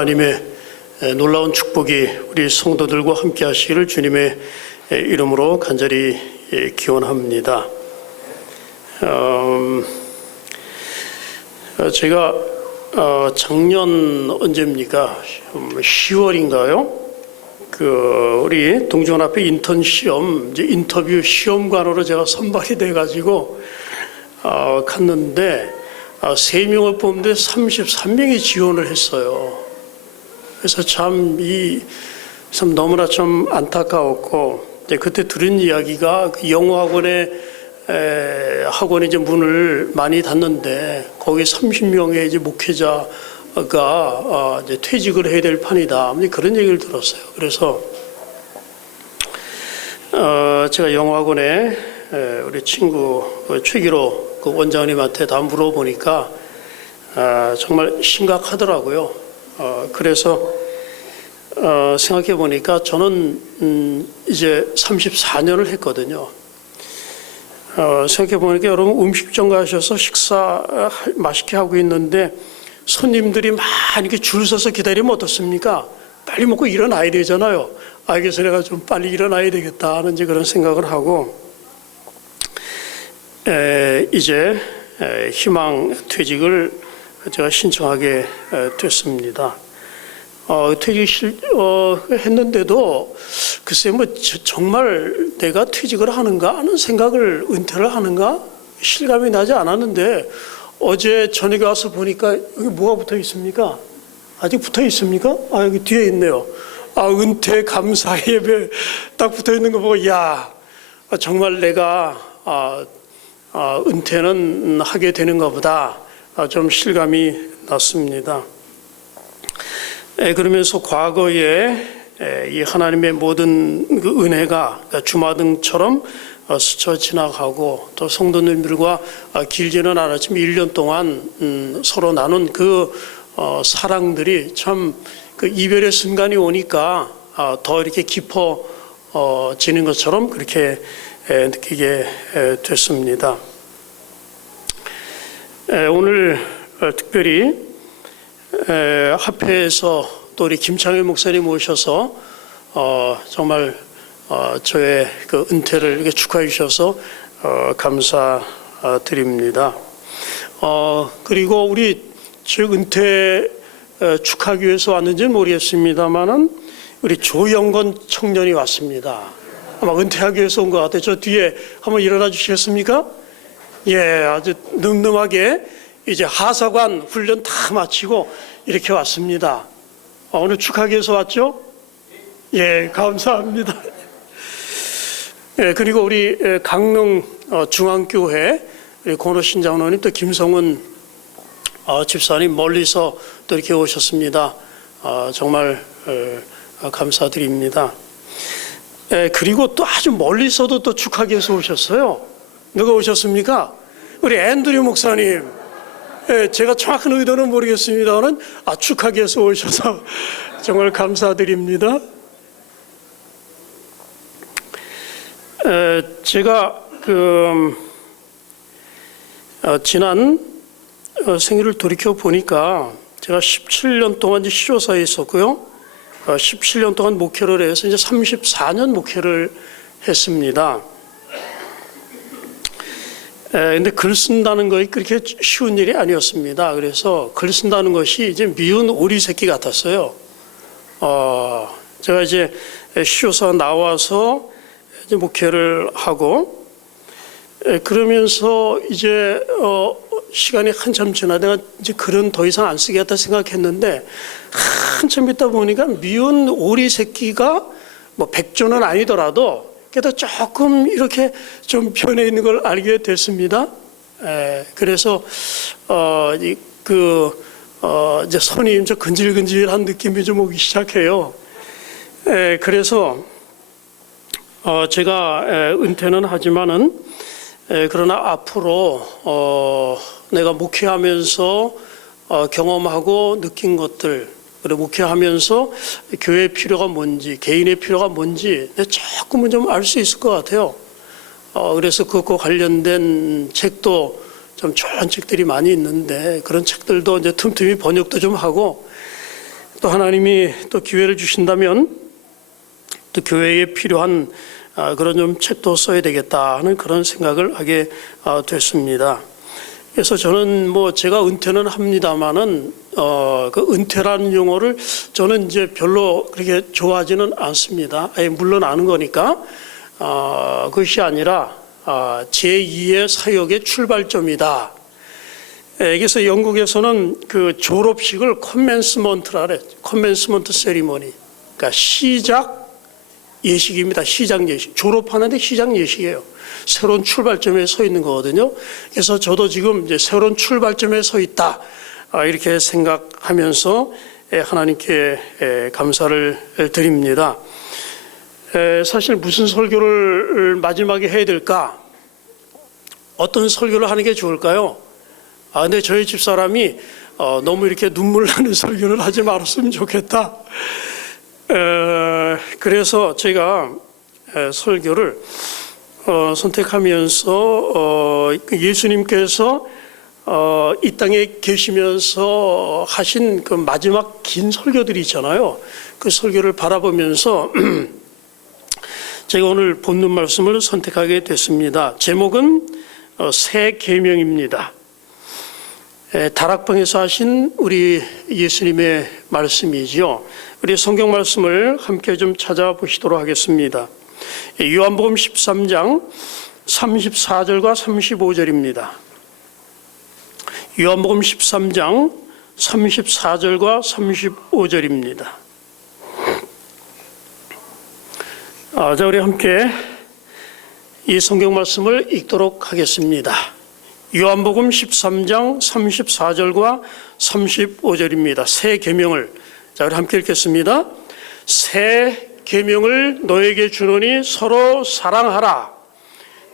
하나님의 놀라운 축복이 우리 성도들과 함께 하시기를 주님의 이름으로 간절히 기원합니다. 제가 작년 언제입니까? 10월인가요? 우리 동중원앞에 인턴 시험, 인터뷰 시험관으로 제가 선발이 돼가지고 갔는데 3명을 뽑는데 33명이 지원을 했어요. 그래서 참 너무나 좀 안타까웠고, 그때 들은 이야기가 영어학원에 학원에 이제 문을 많이 닫는데 거기 30명의 이제 목회자가 이제 퇴직을 해야 될 판이다. 그런 얘기를 들었어요. 그래서 제가 영어학원에 우리 친구 최기로 그 원장님한테 다 물어보니까 정말 심각하더라고요. 그래서 생각해 보니까 저는 이제 34년을 했거든요. 생각해 보니까 여러분 음식점 가셔서 식사 맛있게 하고 있는데 손님들이 막 이렇게 줄 서서 기다리면 어떻습니까? 빨리 먹고 일어나야 되잖아요. 그래서 내가 좀 빨리 일어나야 되겠다 하는 이제 그런 생각을 하고 이제 희망 퇴직을 제가 신청하게 됐습니다. 했는데도 글쎄 정말 내가 퇴직을 하는가 하는 생각을 은퇴를 하는가 실감이 나지 않았는데 어제 저녁에 와서 보니까 여기 뭐가 붙어 있습니까? 아직 붙어 있습니까? 여기 뒤에 있네요. 은퇴 감사 예배 딱 붙어 있는 거 보고 정말 내가 은퇴는 하게 되는가 보다 좀 실감이 났습니다. 그러면서 과거에 이 하나님의 모든 그 은혜가 주마등처럼 스쳐 지나가고 또 성도님들과 길지는 않았지만 1년 동안 서로 나눈 그 사랑들이 참 그 이별의 순간이 오니까 더 이렇게 깊어지는 것처럼 그렇게 느끼게 됐습니다. 오늘 특별히 합회에서 또 우리 김창일 목사님 오셔서 정말 저의 그 은퇴를 이렇게 축하해 주셔서 감사드립니다. 그리고 우리 저 은퇴 축하하기 위해서 왔는지는 모르겠습니다만은 우리 조영건 청년이 왔습니다. 아마 은퇴하기 위해서 온 것 같아요. 저 뒤에 한번 일어나 주시겠습니까? 아주 늠름하게 이제 하사관 훈련 다 마치고 이렇게 왔습니다. 오늘 축하하기 위해서 왔죠? 감사합니다. 그리고 우리 강릉 중앙교회 권호신 장로님 또 김성은 집사님 멀리서 또 이렇게 오셨습니다. 정말 감사드립니다. 그리고 또 아주 멀리서도 또 축하하기 위해서 오셨어요. 누가 오셨습니까? 우리 앤드류 목사님. 제가 정확한 의도는 모르겠습니다만 축하하기 위해서 오셔서 정말 감사드립니다. 제가 지난 생일을 돌이켜 보니까 제가 17년 동안 이제 시조사에 있었고요. 17년 동안 목회를 해서 이제 34년 목회를 했습니다. 근데 글 쓴다는 것이 그렇게 쉬운 일이 아니었습니다. 그래서 글 쓴다는 것이 이제 미운 오리 새끼 같았어요. 제가 이제 시조사 나와서 이제 목회를 하고 그러면서 이제 시간이 한참 지나다가 이제 글은 더 이상 안 쓰겠다 생각했는데 한참 있다 보니까 미운 오리 새끼가 뭐 백조는 아니더라도 그래도 조금 이렇게 좀 변해 있는 걸 알게 됐습니다. 그래서 이제 손이 좀 근질근질한 느낌이 좀 오기 시작해요. 그래서 제가 은퇴는 하지만은 그러나 앞으로 내가 목회하면서 경험하고 느낀 것들, 그리고 목회하면서 교회의 필요가 뭔지, 개인의 필요가 뭔지 조금은 좀 알 수 있을 것 같아요. 그래서 그것과 관련된 책도 좀 좋은 책들이 많이 있는데 그런 책들도 이제 틈틈이 번역도 좀 하고 또 하나님이 또 기회를 주신다면 또 교회에 필요한 그런 좀 책도 써야 되겠다 하는 그런 생각을 하게 됐습니다. 그래서 저는 뭐 제가 은퇴는 합니다만은 그 은퇴라는 용어를 저는 이제 별로 그렇게 좋아하지는 않습니다. 물론 아는 거니까 그것이 아니라 제2의 사역의 출발점이다. 그래서 영국에서는 그 졸업식을 커맨스먼트라 그래. 커맨스먼트 세리머니. 그러니까 시작 예식입니다. 시작 예식. 졸업하는데 시작 예식이에요. 새로운 출발점에 서 있는 거거든요. 그래서 저도 지금 이제 새로운 출발점에 서 있다. 이렇게 생각하면서 하나님께 감사를 드립니다. 사실 무슨 설교를 마지막에 해야 될까? 어떤 설교를 하는 게 좋을까요? 근데 저희 집사람이 너무 이렇게 눈물 나는 설교를 하지 말았으면 좋겠다. 그래서 제가 설교를 선택하면서 예수님께서 이 땅에 계시면서 하신 그 마지막 긴 설교들이 있잖아요. 그 설교를 바라보면서 제가 오늘 본문 말씀을 선택하게 됐습니다. 제목은 새 계명입니다. 다락방에서 하신 우리 예수님의 말씀이지요. 우리 성경 말씀을 함께 좀 찾아보시도록 하겠습니다. 요한복음 13장 34절과 35절입니다. 요한복음 13장 34절과 35절입니다. 자, 우리 함께 이 성경 말씀을 읽도록 하겠습니다. 요한복음 13장 34절과 35절입니다. 새 계명을, 자, 우리 함께 읽겠습니다. 새 계명을 너에게 주노니 서로 사랑하라.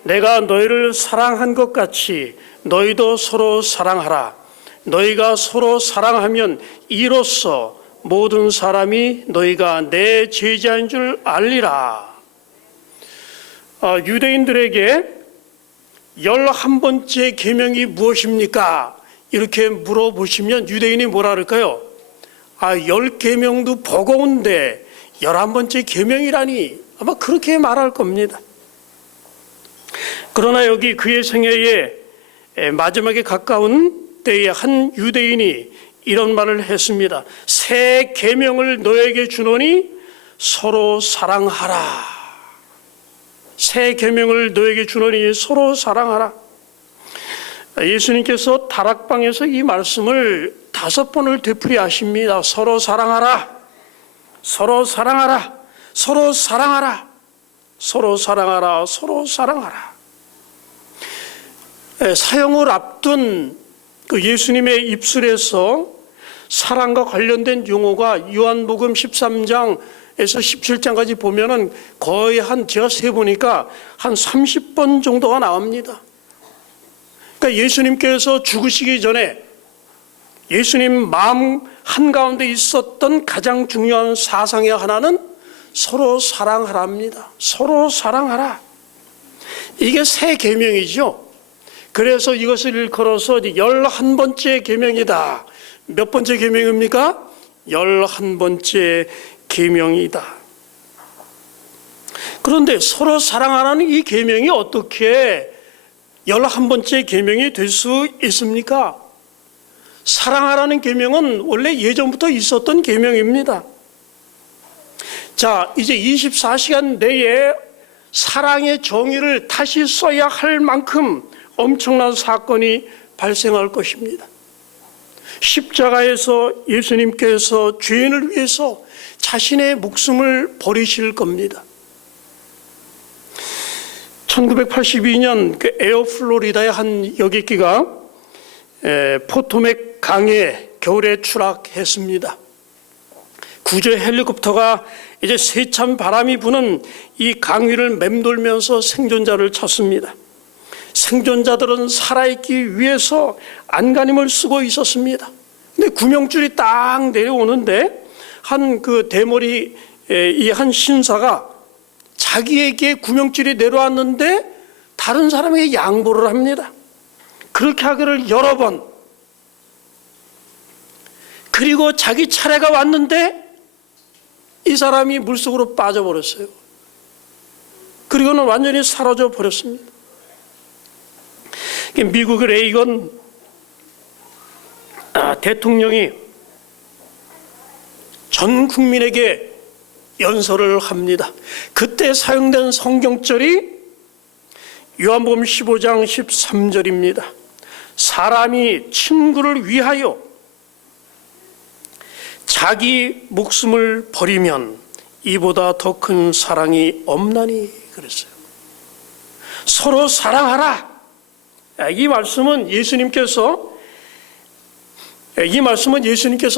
내가 너희를 사랑한 것 같이 너희도 서로 사랑하라. 너희가 서로 사랑하면 이로써 모든 사람이 너희가 내 제자인 줄 알리라. 유대인들에게 11번째 계명이 무엇입니까? 이렇게 물어보시면 유대인이 뭐라 그럴까요? 10계명도 버거운데 11번째 계명이라니, 아마 그렇게 말할 겁니다. 그러나 여기 그의 생애의 마지막에 가까운 때에 한 유대인이 이런 말을 했습니다. 새 계명을 너에게 주노니 서로 사랑하라. 새 계명을 너에게 주노니 서로 사랑하라. 예수님께서 다락방에서 이 말씀을 5번을 되풀이하십니다. 서로 사랑하라. 서로 사랑하라. 서로 사랑하라. 서로 사랑하라. 서로 사랑하라. 사형을 앞둔 그 예수님의 입술에서 사랑과 관련된 용어가 요한복음 13장에서 17장까지 보면은 거의 제가 세보니까 한 30번 정도가 나옵니다. 그러니까 예수님께서 죽으시기 전에 예수님 마음 한가운데 있었던 가장 중요한 사상의 하나는 서로 사랑하라입니다. 서로 사랑하라. 이게 새 계명이죠. 그래서 이것을 일컬어서 11번째 계명이다. 몇 번째 계명입니까? 11번째 계명이다. 그런데 서로 사랑하라는 이 계명이 어떻게 11번째 계명이 될 수 있습니까? 사랑하라는 계명은 원래 예전부터 있었던 계명입니다. 자, 이제 24시간 내에 사랑의 정의를 다시 써야 할 만큼 엄청난 사건이 발생할 것입니다. 십자가에서 예수님께서 죄인을 위해서 자신의 목숨을 버리실 겁니다. 1982년 그 에어 플로리다의 한 여객기가 포토맥 강에 겨울에 추락했습니다. 구조 헬리콥터가 이제 세찬 바람이 부는 이 강 위를 맴돌면서 생존자를 찾습니다. 생존자들은 살아있기 위해서 안간힘을 쓰고 있었습니다. 근데 구명줄이 딱 내려오는데 한 그 대머리 이 한 신사가 자기에게 구명줄이 내려왔는데 다른 사람에게 양보를 합니다. 그렇게 하기를 여러 번. 그리고 자기 차례가 왔는데 이 사람이 물속으로 빠져버렸어요. 그리고는 완전히 사라져 버렸습니다. 미국의 레이건 대통령이 전 국민에게 연설을 합니다. 그때 사용된 성경절이 요한복음 15장 13절입니다. 사람이 친구를 위하여 자기 목숨을 버리면 이보다 더 큰 사랑이 없나니 그랬어요. 서로 사랑하라. 이 말씀은 예수님께서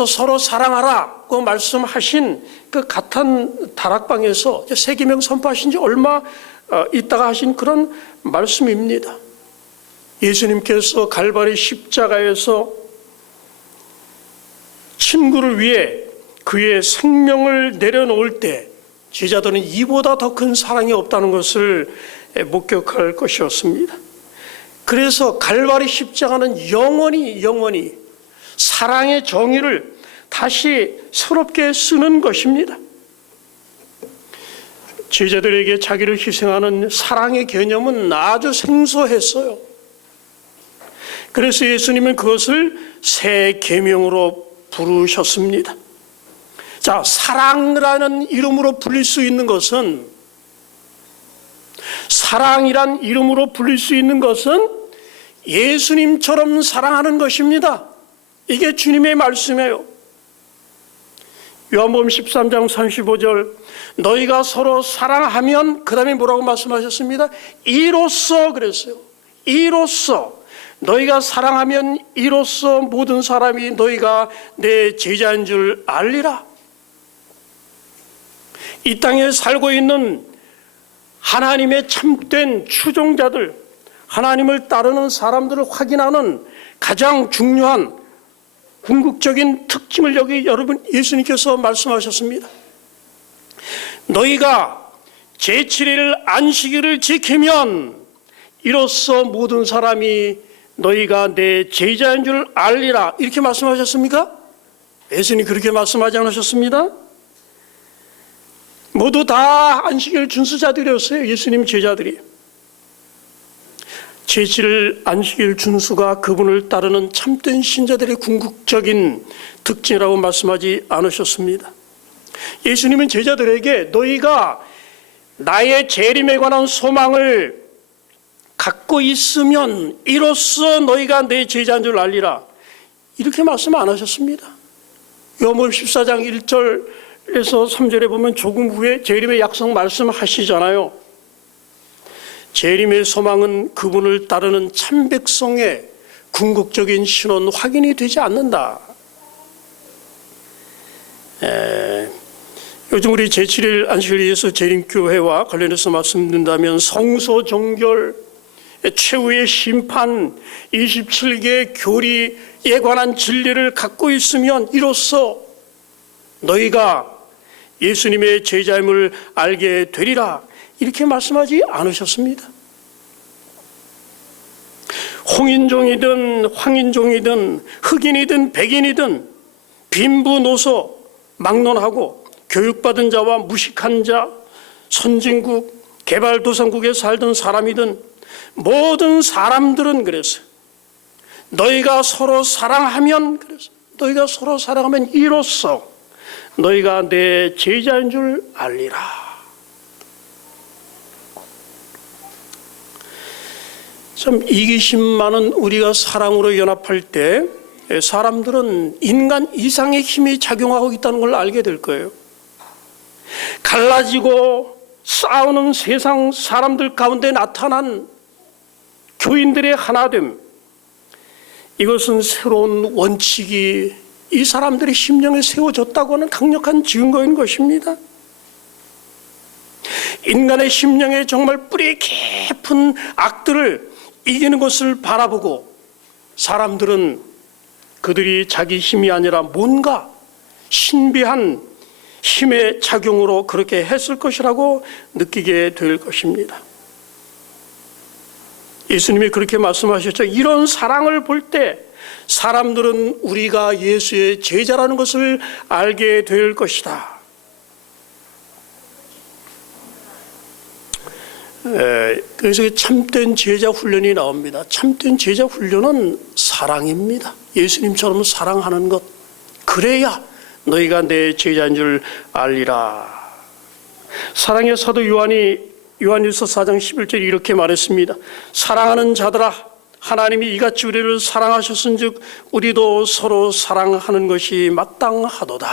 서로 사랑하라고 말씀하신 그 같은 다락방에서 세계명 선포하신 지 얼마 있다가 하신 그런 말씀입니다. 예수님께서 갈바리 십자가에서 친구를 위해 그의 생명을 내려놓을 때 제자들은 이보다 더 큰 사랑이 없다는 것을 목격할 것이었습니다. 그래서 갈바리 십자가는 영원히 사랑의 정의를 다시 새롭게 쓰는 것입니다. 제자들에게 자기를 희생하는 사랑의 개념은 아주 생소했어요. 그래서 예수님은 그것을 새 계명으로 부르셨습니다. 자, 사랑이라는 이름으로 불릴 수 있는 것은 예수님처럼 사랑하는 것입니다. 이게 주님의 말씀이에요. 요한복음 13장 35절 너희가 서로 사랑하면 그 다음에 뭐라고 말씀하셨습니다? 이로써 그랬어요. 이로써 너희가 사랑하면 이로써 모든 사람이 너희가 내 제자인 줄 알리라. 이 땅에 살고 있는 하나님의 참된 추종자들, 하나님을 따르는 사람들을 확인하는 가장 중요한 궁극적인 특징을 여기 여러분 예수님께서 말씀하셨습니다. 너희가 제7일 안식일을 지키면 이로써 모든 사람이 너희가 내 제자인 줄 알리라. 이렇게 말씀하셨습니까? 예수님 그렇게 말씀하지 않으셨습니다? 모두 다 안식일 준수자들이었어요. 예수님 제자들이. 제7일 안식일 준수가 그분을 따르는 참된 신자들의 궁극적인 특징이라고 말씀하지 않으셨습니다. 예수님은 제자들에게 너희가 나의 재림에 관한 소망을 갖고 있으면 이로써 너희가 내 제자인 줄 알리라. 이렇게 말씀 안 하셨습니다. 요한복음 14장 1절에서 3절에 보면 조금 후에 재림의 약속 말씀하시잖아요. 재림의 소망은 그분을 따르는 참 백성의 궁극적인 신원 확인이 되지 않는다. 요즘 우리 제7일 안식일을 위해서 재림교회와 관련해서 말씀드린다면 성소정결, 최후의 심판, 27개 교리에 관한 진리를 갖고 있으면 이로써 너희가 예수님의 제자임을 알게 되리라. 이렇게 말씀하지 않으셨습니다. 홍인종이든 황인종이든 흑인이든 백인이든 빈부노소 막론하고 교육받은 자와 무식한 자, 선진국, 개발도상국에 살던 사람이든 모든 사람들은 그랬어요. 너희가 서로 사랑하면 이로써 너희가 내 제자인 줄 알리라. 참 이기심 많은 우리가 사랑으로 연합할 때 사람들은 인간 이상의 힘이 작용하고 있다는 걸 알게 될 거예요. 갈라지고 싸우는 세상 사람들 가운데 나타난 교인들의 하나됨, 이것은 새로운 원칙이 이 사람들의 심령에 세워졌다고 하는 강력한 증거인 것입니다. 인간의 심령에 정말 뿌리 깊은 악들을 이기는 것을 바라보고 사람들은 그들이 자기 힘이 아니라 뭔가 신비한 힘의 작용으로 그렇게 했을 것이라고 느끼게 될 것입니다. 예수님이 그렇게 말씀하셨죠. 이런 사랑을 볼 때 사람들은 우리가 예수의 제자라는 것을 알게 될 것이다. 그래서 참된 제자 훈련이 나옵니다. 참된 제자 훈련은 사랑입니다. 예수님처럼 사랑하는 것. 그래야 너희가 내 제자인 줄 알리라. 사랑의 사도 요한일서 4장 11절에 이렇게 말했습니다. 사랑하는 자들아, 하나님이 이같이 우리를 사랑하셨은즉 우리도 서로 사랑하는 것이 마땅하도다.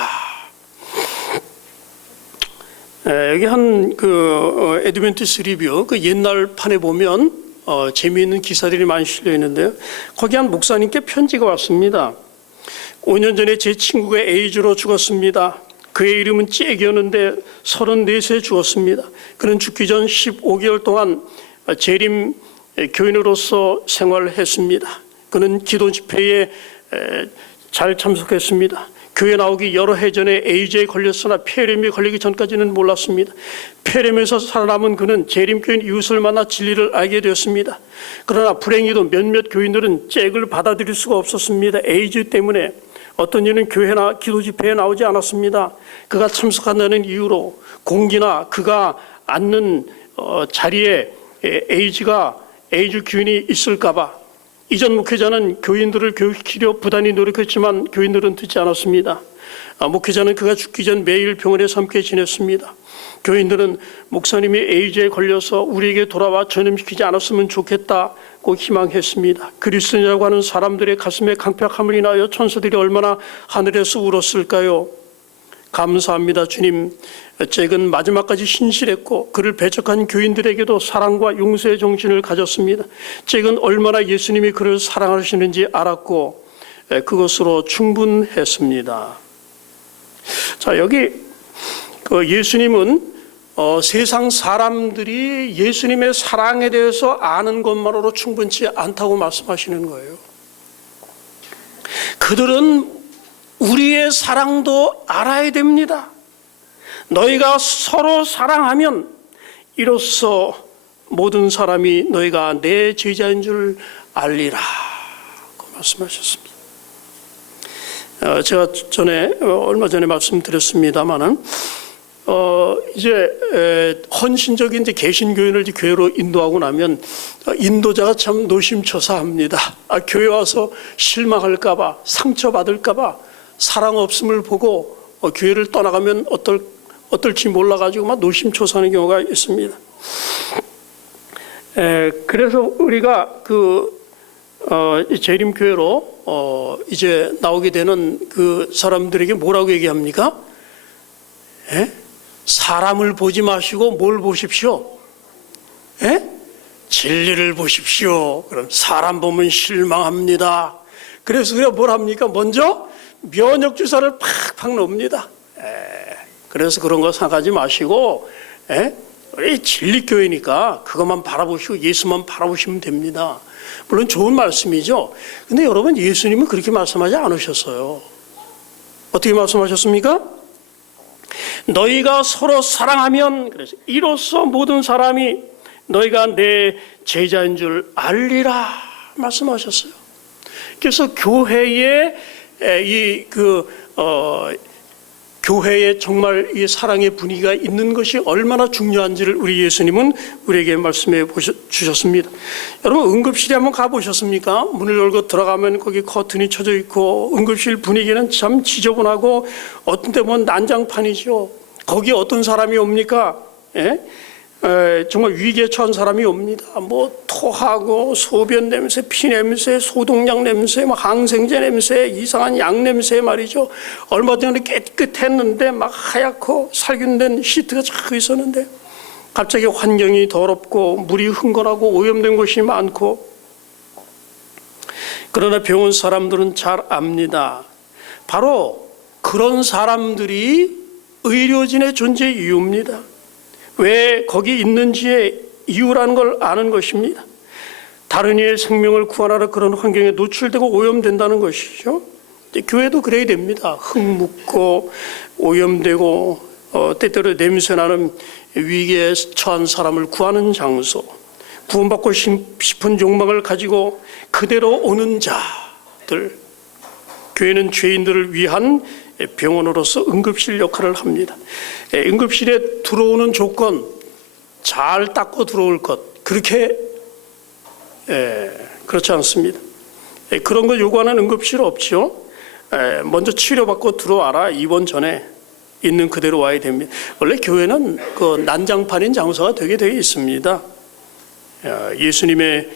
여기 한 에드벤티스 리뷰 옛날 판에 보면 재미있는 기사들이 많이 실려 있는데요. 거기 한 목사님께 편지가 왔습니다. 5년 전에 제 친구가 에이즈로 죽었습니다. 그의 이름은 잭이었는데 34세에 죽었습니다. 그는 죽기 전 15개월 동안 재림 교인으로서 생활했습니다. 그는 기도 집회에 잘 참석했습니다. 교회 나오기 여러 해 전에 에이즈에 걸렸으나 폐렴에 걸리기 전까지는 몰랐습니다. 폐렴에서 살아남은 그는 재림교인 이웃을 만나 진리를 알게 되었습니다. 그러나 불행히도 몇몇 교인들은 잭을 받아들일 수가 없었습니다. 에이즈 때문에 어떤 이는 교회나 기도 집회에 나오지 않았습니다. 그가 참석한다는 이유로 공기나 그가 앉는 자리에 에이즈 교인이 있을까 봐 이전 목회자는 교인들을 교육시키려 부단히 노력했지만 교인들은 듣지 않았습니다. 목회자는 그가 죽기 전 매일 병원에서 함께 지냈습니다. 교인들은 목사님이 에이즈에 걸려서 우리에게 돌아와 전염시키지 않았으면 좋겠다고 희망했습니다. 그리스도인이라고 하는 사람들의 가슴에 강팍함을 인하여 천사들이 얼마나 하늘에서 울었을까요? 감사합니다, 주님. 잭은 마지막까지 신실했고 그를 배척한 교인들에게도 사랑과 용서의 정신을 가졌습니다. 잭은 얼마나 예수님이 그를 사랑하시는지 알았고 그것으로 충분했습니다. 자, 여기 예수님은 세상 사람들이 예수님의 사랑에 대해서 아는 것만으로 충분치 않다고 말씀하시는 거예요. 그들은 우리의 사랑도 알아야 됩니다. 너희가 서로 사랑하면 이로써 모든 사람이 너희가 내 제자인 줄 알리라 고 말씀하셨습니다. 제가 얼마 전에 말씀드렸습니다마는 이제 헌신적인 개신교인을 교회로 인도하고 나면 인도자가 참 노심초사합니다. 교회 와서 실망할까봐, 상처받을까봐, 사랑 없음을 보고 교회를 떠나가면 어떨지 몰라가지고 막 노심초사하는 경우가 있습니다. 그래서 우리가 재림교회로 이제 나오게 되는 그 사람들에게 뭐라고 얘기합니까? 사람을 보지 마시고 뭘 보십시오? 진리를 보십시오. 그럼 사람 보면 실망합니다. 그래서 우리가 뭘 합니까? 먼저 면역 주사를 팍팍 넣습니다. 그래서 그런 거 생각하지 마시고 우리 진리교회니까 그것만 바라보시고 예수만 바라보시면 됩니다. 물론 좋은 말씀이죠. 근데 여러분, 예수님은 그렇게 말씀하지 않으셨어요. 어떻게 말씀하셨습니까? 너희가 서로 사랑하면, 그래서 이로써 모든 사람이 너희가 내 제자인 줄 알리라 말씀하셨어요. 그래서 교회에 교회에 정말 이 사랑의 분위기가 있는 것이 얼마나 중요한지를 우리 예수님은 우리에게 말씀해 주셨습니다. 여러분, 응급실에 한번 가보셨습니까? 문을 열고 들어가면 거기 커튼이 쳐져 있고 응급실 분위기는 참 지저분하고 어떤 때 보면 난장판이죠. 거기 어떤 사람이 옵니까? 정말 위기에 처한 사람이 옵니다. 뭐 토하고 소변 냄새, 피 냄새, 소독약 냄새, 막 항생제 냄새, 이상한 약 냄새 말이죠. 얼마 전에 깨끗했는데 막 하얗고 살균된 시트가 쫙 있었는데 갑자기 환경이 더럽고 물이 흥건하고 오염된 것이 많고. 그러나 병원 사람들은 잘 압니다. 바로 그런 사람들이 의료진의 존재 이유입니다. 왜 거기 있는지의 이유라는 걸 아는 것입니다. 다른 이의 생명을 구하라 그런 환경에 노출되고 오염된다는 것이죠. 교회도 그래야 됩니다. 흙 묻고 오염되고 때때로 냄새나는 위기에 처한 사람을 구하는 장소. 구원받고 싶은 욕망을 가지고 그대로 오는 자들, 교회는 죄인들을 위한 병원으로서 응급실 역할을 합니다. 응급실에 들어오는 조건, 잘 닦고 들어올 것, 그렇게 그렇지 않습니다. 그런 거 요구하는 응급실 없죠. 먼저 치료받고 들어와라. 입원 전에 있는 그대로 와야 됩니다. 원래 교회는 그 난장판인 장소가 되게 되어 있습니다. 예수님의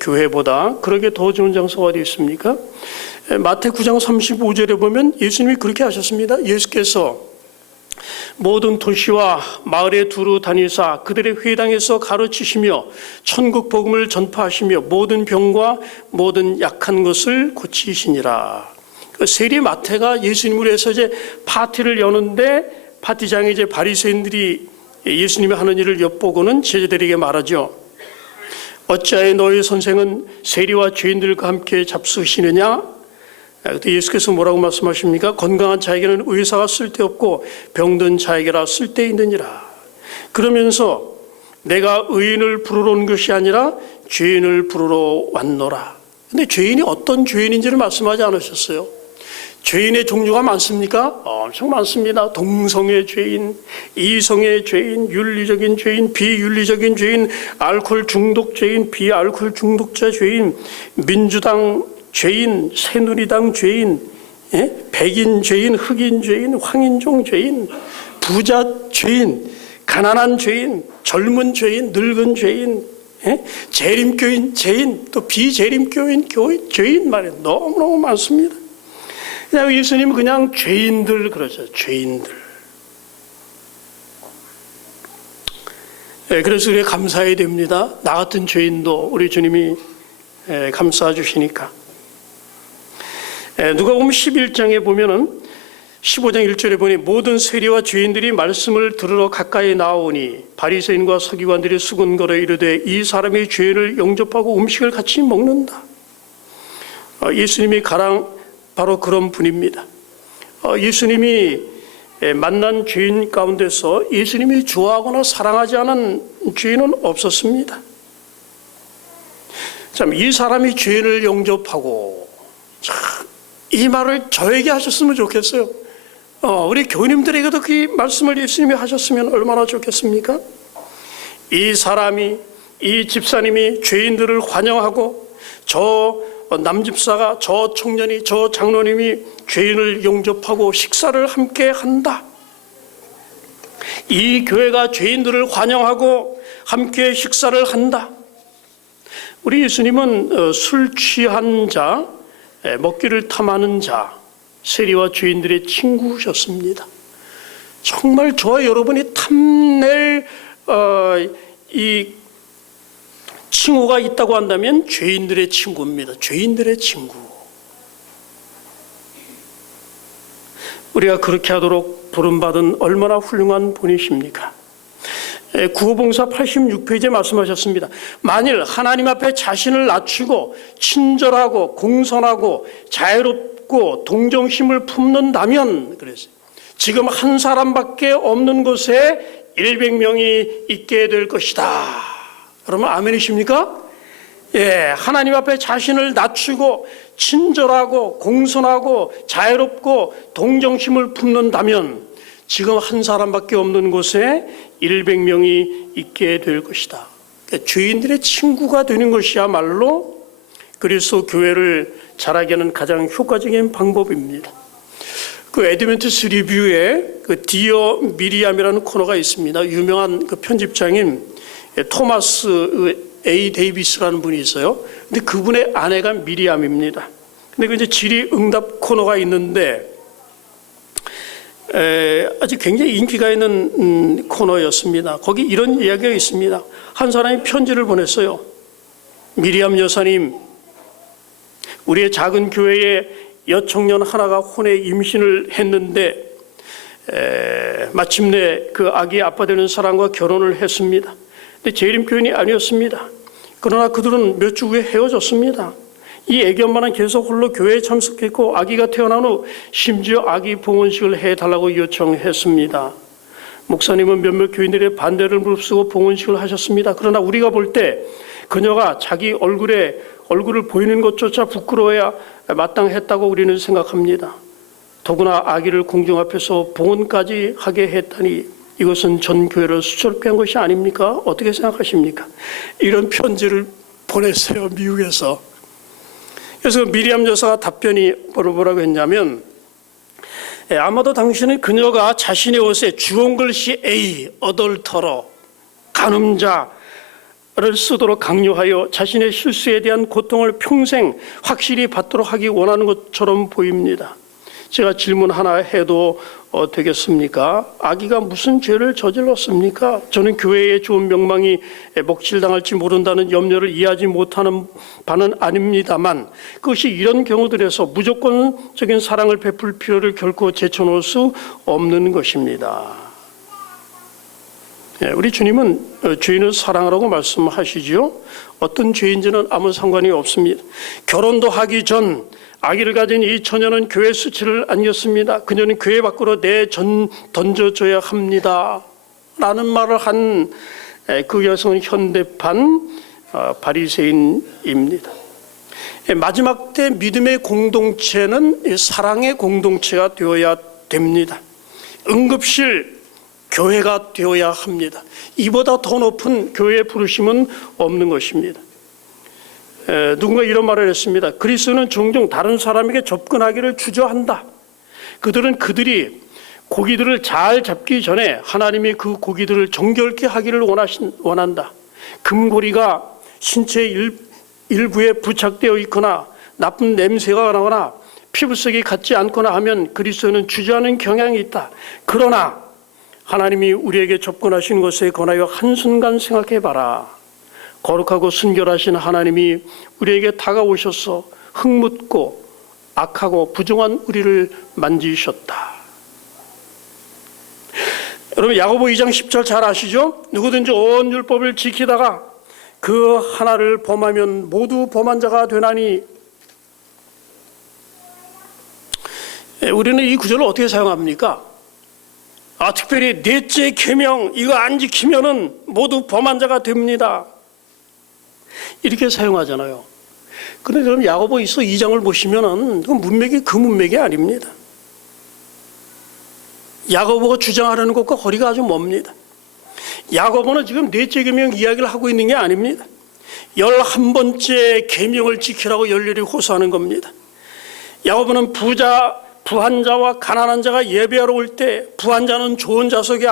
교회보다 그렇게 더 좋은 장소가 어디 있습니까? 마태 9장 35절에 보면 예수님이 그렇게 하셨습니다. 예수께서 모든 도시와 마을에 두루 다니사 그들의 회당에서 가르치시며 천국 복음을 전파하시며 모든 병과 모든 약한 것을 고치시니라. 세리 마태가 예수님을 위해서 이제 파티를 여는데 파티장에 이제 바리새인들이 예수님이 하는 일을 엿보고는 제자들에게 말하죠. 어찌하여 너희 선생은 세리와 죄인들과 함께 잡수시느냐? 그때 예수께서 뭐라고 말씀하십니까? 건강한 자에게는 의사가 쓸데없고 병든 자에게라 쓸데있느니라. 그러면서 내가 의인을 부르러 온 것이 아니라 죄인을 부르러 왔노라. 근데 죄인이 어떤 죄인인지를 말씀하지 않으셨어요. 죄인의 종류가 많습니까? 엄청 많습니다. 동성의 죄인, 이성의 죄인, 윤리적인 죄인, 비윤리적인 죄인, 알코올 중독 죄인, 비알코올 중독자 죄인, 민주당 죄인, 새누리당 죄인, 백인 죄인, 흑인 죄인, 황인종 죄인, 부자 죄인, 가난한 죄인, 젊은 죄인, 늙은 죄인, 재림교인 죄인, 또 비재림교인 죄인 말이에요. 너무너무 많습니다. 그냥 예수님은 그냥 죄인들 그러죠. 죄인들. 그래서 우리가 감사해야 됩니다. 나 같은 죄인도 우리 주님이 감싸 주시니까. 누가복음 11장에 보면은 15장 1절에 보니 모든 세리와 죄인들이 말씀을 들으러 가까이 나오니 바리새인과 서기관들이 수군거려 이르되 이 사람이 죄인을 영접하고 음식을 같이 먹는다. 예수님이 가랑 바로 그런 분입니다. 예수님이 만난 죄인 가운데서 예수님이 좋아하거나 사랑하지 않은 죄인은 없었습니다. 참, 이 사람이 죄인을 영접하고, 참, 이 말을 저에게 하셨으면 좋겠어요. 우리 교우님들에게도 그 말씀을 예수님이 하셨으면 얼마나 좋겠습니까? 이 사람이, 이 집사님이 죄인들을 환영하고 저 남집사가, 저 청년이, 저 장로님이 죄인을 영접하고 식사를 함께 한다. 이 교회가 죄인들을 환영하고 함께 식사를 한다. 우리 예수님은 술 취한 자, 먹기를 탐하는 자, 세리와 죄인들의 친구셨습니다. 정말 저와 여러분이 탐낼 이 칭호가 있다고 한다면 죄인들의 친구입니다. 죄인들의 친구. 우리가 그렇게 하도록 부름받은 얼마나 훌륭한 분이십니까? 구호봉사 86페이지에 말씀하셨습니다. 만일 하나님 앞에 자신을 낮추고 친절하고 공손하고 자유롭고 동정심을 품는다면, 그랬어요. 지금 한 사람밖에 없는 곳에 100명이 있게 될 것이다. 그러면 아멘이십니까? 하나님 앞에 자신을 낮추고 친절하고 공손하고 자유롭고 동정심을 품는다면 지금 한 사람밖에 없는 곳에 100명이 있게 될 것이다. 그러니까 죄인들의 친구가 되는 것이야말로 그리스도 교회를 자라게 하는 가장 효과적인 방법입니다. 그 애드벤티스 리뷰에 그 디어 미리암이라는 코너가 있습니다. 유명한 그 편집장인 토마스 A 데이비스라는 분이 있어요. 근데 그분의 아내가 미리암입니다. 근데 그 이제 질의응답 코너가 있는데 아주 굉장히 인기가 있는 코너였습니다. 거기 이런 이야기가 있습니다. 한 사람이 편지를 보냈어요. 미리암 여사님, 우리의 작은 교회에 여청년 하나가 혼에 임신을 했는데 마침내 그 아기의 아빠 되는 사람과 결혼을 했습니다. 근데 재림교인이 아니었습니다. 그러나 그들은 몇 주 후에 헤어졌습니다. 이 애기 엄마는 계속 홀로 교회에 참석했고 아기가 태어난 후 심지어 아기 봉헌식을 해달라고 요청했습니다. 목사님은 몇몇 교인들의 반대를 무릅쓰고 봉헌식을 하셨습니다. 그러나 우리가 볼 때 그녀가 자기 얼굴을 보이는 것조차 부끄러워야 마땅했다고 우리는 생각합니다. 더구나 아기를 공중 앞에서 봉헌까지 하게 했다니 이것은 전 교회를 수치롭게 한 것이 아닙니까? 어떻게 생각하십니까? 이런 편지를 보냈어요, 미국에서. 그래서 미리암 여사가 답변이 뭐라고 했냐면, 아마도 당신은 그녀가 자신의 옷에 주홍 글씨 A, 어덜터러, 간음자를 쓰도록 강요하여 자신의 실수에 대한 고통을 평생 확실히 받도록 하기 원하는 것처럼 보입니다. 제가 질문 하나 해도 되겠습니까? 아기가 무슨 죄를 저질렀습니까? 저는 교회의 좋은 명망이 먹칠당할지 모른다는 염려를 이해하지 못하는 바는 아닙니다만, 그것이 이런 경우들에서 무조건적인 사랑을 베풀 필요를 결코 제쳐놓을 수 없는 것입니다. 우리 주님은 죄인을 사랑하라고 말씀하시지요. 어떤 죄인지는 아무 상관이 없습니다. 결혼도 하기 전 아기를 가진 이 처녀는 교회 수치를 안겼습니다. 그녀는 교회 밖으로 던져줘야 합니다 라는 말을 한 그 여성은 현대판 바리새인입니다. 마지막 때 믿음의 공동체는 사랑의 공동체가 되어야 됩니다. 응급실 교회가 되어야 합니다. 이보다 더 높은 교회의 부르심은 없는 것입니다. 누군가 이런 말을 했습니다. 그리스도는 종종 다른 사람에게 접근하기를 주저한다. 그들이 고기들을 잘 잡기 전에 하나님이 그 고기들을 정결케 하기를 원한다. 금고리가 신체 일부에 부착되어 있거나 나쁜 냄새가 나거나 피부색이 같지 않거나 하면 그리스도는 주저하는 경향이 있다. 그러나 하나님이 우리에게 접근하신 것에 관하여 한순간 생각해봐라. 거룩하고 순결하신 하나님이 우리에게 다가오셔서 흙묻고 악하고 부정한 우리를 만지셨다. 여러분, 야고보 2장 10절 잘 아시죠? 누구든지 온 율법을 지키다가 그 하나를 범하면 모두 범한 자가 되나니. 우리는 이 구절을 어떻게 사용합니까? 특별히 넷째 계명 이거 안 지키면은 모두 범한 자가 됩니다. 이렇게 사용하잖아요. 그런데 여러분, 야고보서 2장을 보시면은 그 문맥이 그 문맥이 아닙니다. 야고보가 주장하려는 것과 거리가 아주 멉니다. 야고보는 지금 넷째 계명 이야기를 하고 있는 게 아닙니다. 11번째 계명을 지키라고 열렬히 호소하는 겁니다. 야고보는 부한 자와 가난한 자가 예배하러 올 때 부한 자는 좋은 좌석에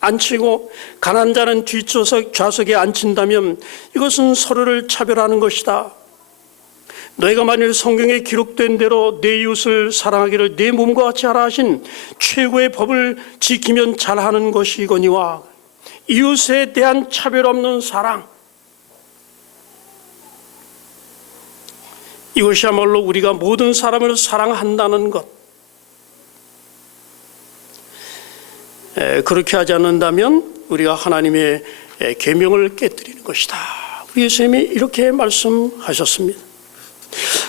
앉히고 가난한 자는 좌석에 앉힌다면 이것은 서로를 차별하는 것이다. 너희가 만일 성경에 기록된 대로 내 이웃을 사랑하기를 내 몸과 같이 하라 하신 최고의 법을 지키면 잘하는 것이거니와. 이웃에 대한 차별 없는 사랑, 이것이야말로 우리가 모든 사람을 사랑한다는 것. 그렇게 하지 않는다면 우리가 하나님의 계명을 깨뜨리는 것이다. 우리 예수님이 이렇게 말씀하셨습니다.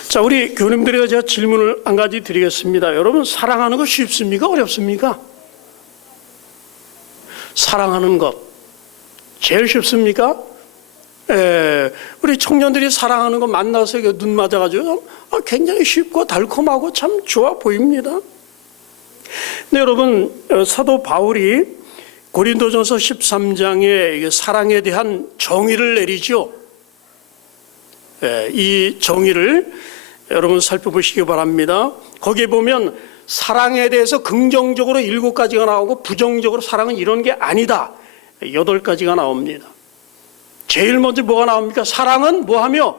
자, 우리 교우님들에게 제가 질문을 한 가지 드리겠습니다. 여러분, 사랑하는 거 쉽습니까? 어렵습니까? 사랑하는 것 제일 쉽습니까? 우리 청년들이 사랑하는 거 만나서 눈 맞아가지고 굉장히 쉽고 달콤하고 참 좋아 보입니다. 네, 여러분, 사도 바울이 고린도전서 13장에 사랑에 대한 정의를 내리죠. 이 정의를 여러분 살펴보시기 바랍니다. 거기에 보면 사랑에 대해서 긍정적으로 7가지가 나오고 부정적으로 사랑은 이런 게 아니다 8가지가 나옵니다. 제일 먼저 뭐가 나옵니까? 사랑은 뭐하며?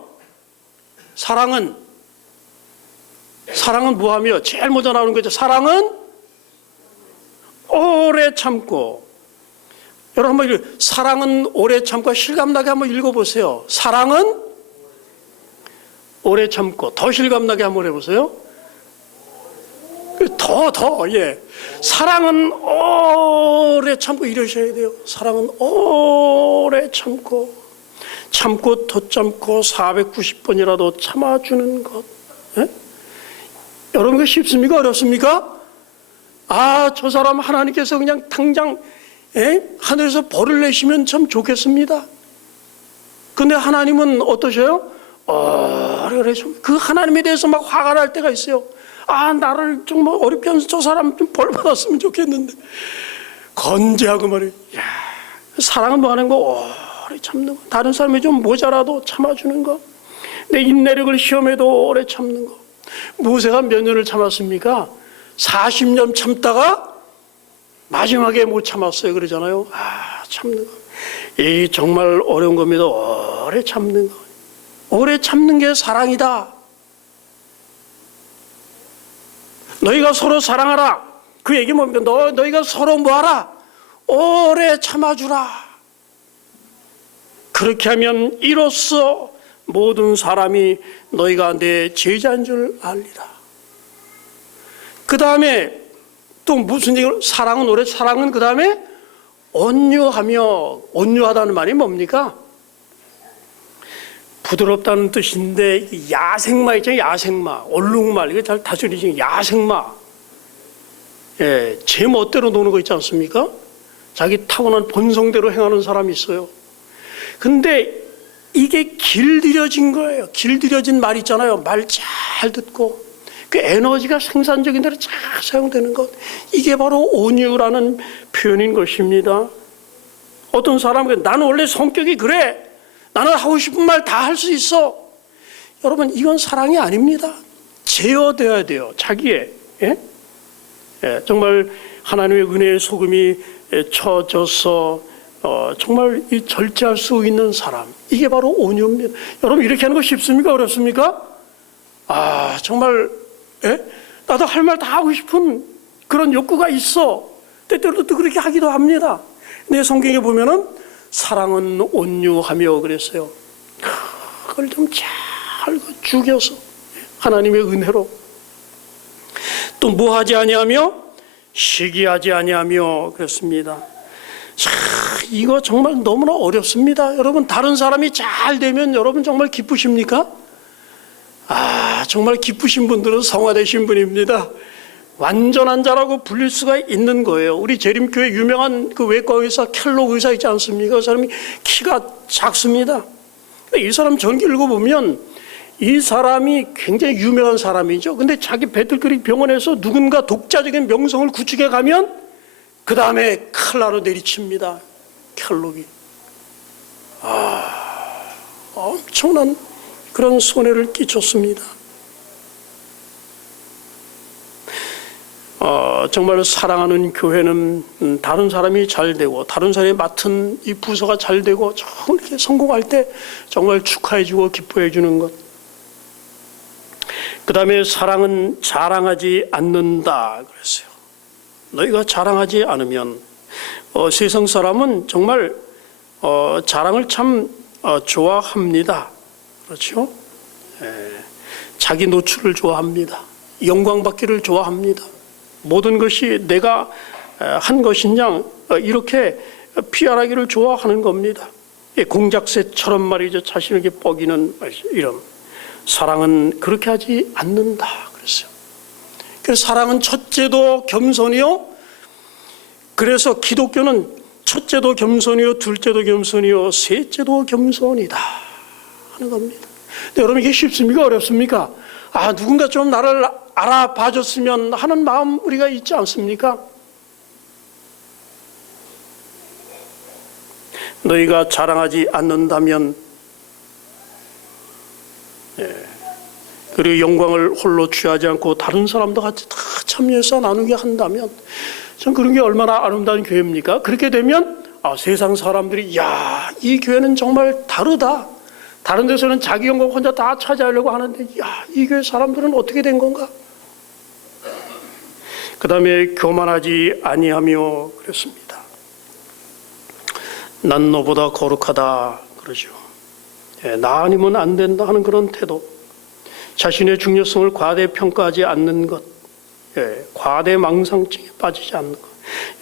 사랑은 뭐하며? 제일 먼저 나오는 거죠. 사랑은 오래 참고. 여러분 한번 사랑은 오래 참고 실감나게 한번 읽어보세요. 사랑은 오래 참고. 더 실감나게 한번 해보세요. 예. 사랑은 오래 참고 이러셔야 돼요. 사랑은 오래 참고 더 참고 490번이라도 참아주는 것. 예? 여러분, 이거 쉽습니까? 어렵습니까? 저 사람 하나님께서 그냥 당장 하늘에서 벌을 내시면 참 좋겠습니다. 근데 하나님은 어떠셔요? 그 하나님에 대해서 막 화가 날 때가 있어요. 나를 정말 어렵게 하면서 저 사람 좀 벌 받았으면 좋겠는데. 건재하고 말이에요. 사랑은 뭐 하는 거? 오래 참는 거. 다른 사람이 좀 모자라도 참아주는 거. 내 인내력을 시험해도 오래 참는 거. 모세가 몇 년을 참았습니까? 40년 참다가 마지막에 못 참았어요. 그러잖아요. 참는 거. 이 정말 어려운 겁니다. 오래 참는 거. 오래 참는 게 사랑이다. 너희가 서로 사랑하라. 그 얘기 뭡니까? 너희가 서로 뭐하라? 오래 참아주라. 그렇게 하면 이로써 모든 사람이 너희가 내 제자인 줄 알리라. 그 다음에 또 무슨 얘기를? 사랑은 그 다음에 온유하며, 온유하다는 말이 뭡니까? 부드럽다는 뜻인데, 야생마 있잖아요. 야생마, 얼룩말, 이게 잘 다스리지. 야생마. 제 멋대로 노는 거 있지 않습니까? 자기 타고난 본성대로 행하는 사람이 있어요. 근데 이게 길들여진 거예요. 길들여진 말 있잖아요. 말 잘 듣고 그 에너지가 생산적인 대로 잘 사용되는 것. 이게 바로 온유라는 표현인 것입니다. 어떤 사람은 나는 원래 성격이 그래. 나는 하고 싶은 말 다 할 수 있어. 여러분, 이건 사랑이 아닙니다. 제어돼야 돼요. 자기의. 정말 하나님의 은혜의 소금이 쳐져서 정말 이 절제할 수 있는 사람. 이게 바로 온유입니다. 여러분, 이렇게 하는 거 쉽습니까? 어렵습니까? 정말 나도 할 말 다 하고 싶은 그런 욕구가 있어. 때때로 또 그렇게 하기도 합니다. 근데 성경에 보면은 사랑은 온유하며 그랬어요. 그걸 좀 잘 죽여서 하나님의 은혜로 또 뭐 하지 아니하며 시기하지 아니하며 그랬습니다. 이거 정말 너무나 어렵습니다. 여러분, 다른 사람이 잘 되면 여러분 정말 기쁘십니까? 정말 기쁘신 분들은 성화되신 분입니다. 완전한 자라고 불릴 수가 있는 거예요. 우리 재림교회 유명한 그 외과 의사 켈록 의사 있지 않습니까? 그 사람이 키가 작습니다. 이 사람 전기 읽어보면 이 사람이 굉장히 유명한 사람이죠. 근데 자기 배틀크릭 병원에서 누군가 독자적인 명성을 구축해 가면 그 다음에 칼라로 내리칩니다. 켈록이. 엄청난 그런 손해를 끼쳤습니다. 정말 사랑하는 교회는 다른 사람이 잘 되고 다른 사람이 맡은 이 부서가 잘 되고 이렇게 성공할 때 정말 축하해주고 기뻐해주는 것. 그 다음에 사랑은 자랑하지 않는다 그랬어요. 너희가 자랑하지 않으면 세상 사람은 정말 자랑을 참 좋아합니다. 그렇죠? 자기 노출을 좋아합니다. 영광받기를 좋아합니다. 모든 것이 내가 한 것인 양 이렇게 피하라기를 좋아하는 겁니다. 공작새처럼 말이죠. 자신에게 뻐기는 이런. 사랑은 그렇게 하지 않는다 그랬어요. 그래서 사랑은 첫째도 겸손이요. 그래서 기독교는 첫째도 겸손이요, 둘째도 겸손이요, 셋째도 겸손이다 하는 겁니다. 근데 여러분, 이게 쉽습니까? 어렵습니까? 누군가 좀 나를 알아봐줬으면 하는 마음 우리가 있지 않습니까? 너희가 자랑하지 않는다면, 그리고 영광을 홀로 취하지 않고 다른 사람도 같이 다 참여해서 나누게 한다면, 전 그런 게 얼마나 아름다운 교회입니까? 그렇게 되면 세상 사람들이 이 교회는 정말 다르다. 다른 데서는 자기 영광 혼자 다 차지하려고 하는데 이 교회 사람들은 어떻게 된 건가? 그 다음에 교만하지 아니하며 그랬습니다. 난 너보다 거룩하다 그러죠. 나 아니면 안 된다 하는 그런 태도. 자신의 중요성을 과대평가하지 않는 것. 과대망상증에 빠지지 않는 것.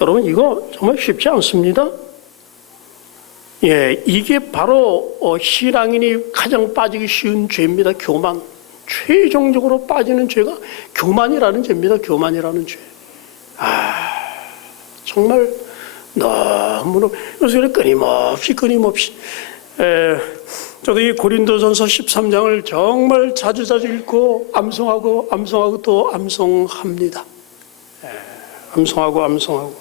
여러분, 이거 정말 쉽지 않습니다. 이게 바로 신앙인이 가장 빠지기 쉬운 죄입니다. 교만. 최종적으로 빠지는 죄가 교만이라는 죄입니다. 교만이라는 죄. 정말 너무너무 요새 끊임없이 저도 이 고린도전서 13장을 정말 자주 읽고 암송하고 또 암송합니다. 암송하고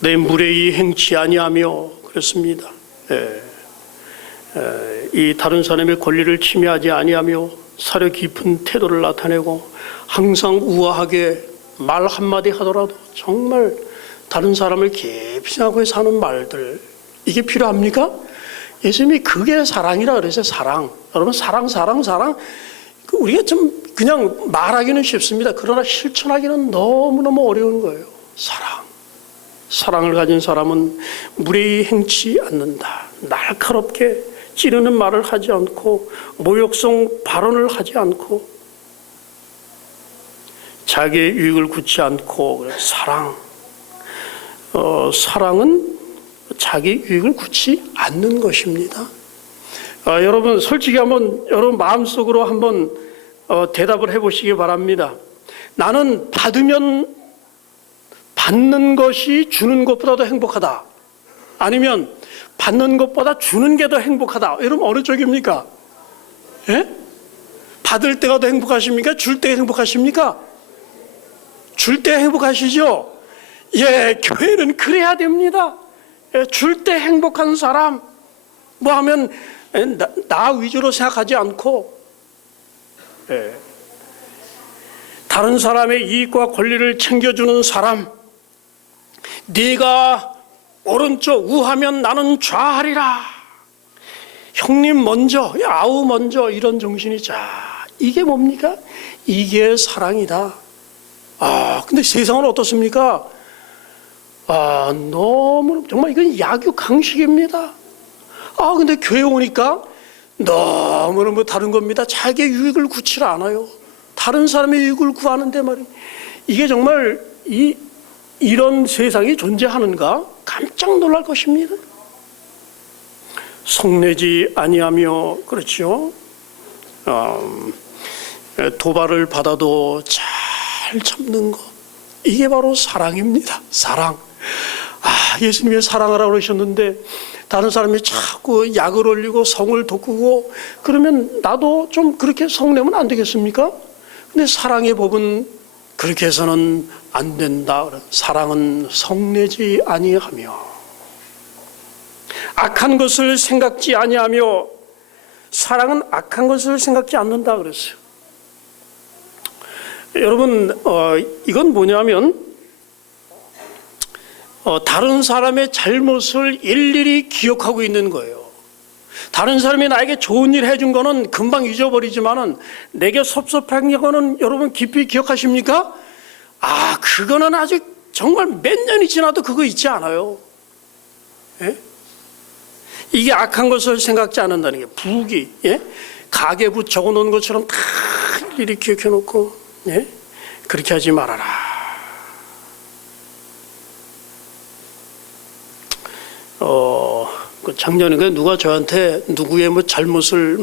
내 무례히 행치 아니하며 그랬습니다. 이 다른 사람의 권리를 침해하지 아니하며 사려 깊은 태도를 나타내고 항상 우아하게 말 한마디 하더라도 정말 다른 사람을 깊이 생각하고 사는 말들, 이게 필요합니까? 예수님이 그게 사랑이라 그랬어요. 사랑. 여러분, 사랑. 우리가 좀 그냥 말하기는 쉽습니다. 그러나 실천하기는 너무너무 어려운 거예요. 사랑을 가진 사람은 무례히 행치 않는다. 날카롭게 찌르는 말을 하지 않고 모욕성 발언을 하지 않고 자기의 유익을 굳지 않고 사랑은 자기 유익을 굳지 않는 것입니다. 여러분 솔직히 한번 여러분 마음속으로 한번 대답을 해보시기 바랍니다. 나는 받는 것이 주는 것보다 더 행복하다. 아니면 받는 것보다 주는 게 더 행복하다. 여러분 어느 쪽입니까? 예? 받을 때가 더 행복하십니까? 줄 때 행복하십니까? 줄 때 행복하시죠? 예, 교회는 그래야 됩니다. 예, 줄 때 행복한 사람, 뭐 하면 나 위주로 생각하지 않고, 예, 다른 사람의 이익과 권리를 챙겨주는 사람, 네가 오른쪽 우하면 나는 좌하리라. 형님 먼저, 아우 먼저, 이런 정신이 이게 뭡니까? 이게 사랑이다. 근데 세상은 어떻습니까? 너무 정말 이건 약육강식입니다. 근데 교회 오니까 너무너무 다른 겁니다. 자기의 유익을 구치를 않아요. 다른 사람의 유익을 구하는데 말이에요. 이게 정말 이런 세상이 존재하는가? 깜짝 놀랄 것입니다. 성내지 아니하며, 그렇죠? 도발을 받아도 잘 참는 것. 이게 바로 사랑입니다. 사랑. 예수님이 사랑하라고 그러셨는데 다른 사람이 자꾸 약을 올리고 성을 돋구고 그러면 나도 좀 그렇게 성내면 안 되겠습니까? 근데 사랑의 법은 그렇게 해서는 안 된다. 사랑은 성내지 아니하며 악한 것을 생각지 아니하며, 사랑은 악한 것을 생각지 않는다 그랬어요. 여러분 이건 뭐냐면 다른 사람의 잘못을 일일이 기억하고 있는 거예요. 다른 사람이 나에게 좋은 일 해준 거는 금방 잊어버리지만은 내게 섭섭한 거는 여러분 깊이 기억하십니까? 그거는 아직 정말 몇 년이 지나도 그거 잊지 않아요. 예? 이게 악한 것을 생각지 않는다는 게 부귀, 예? 가계부 적어놓은 것처럼 다 일일이 기억해놓고, 예? 그렇게 하지 말아라. 작년에 누가 저한테 누구의 잘못을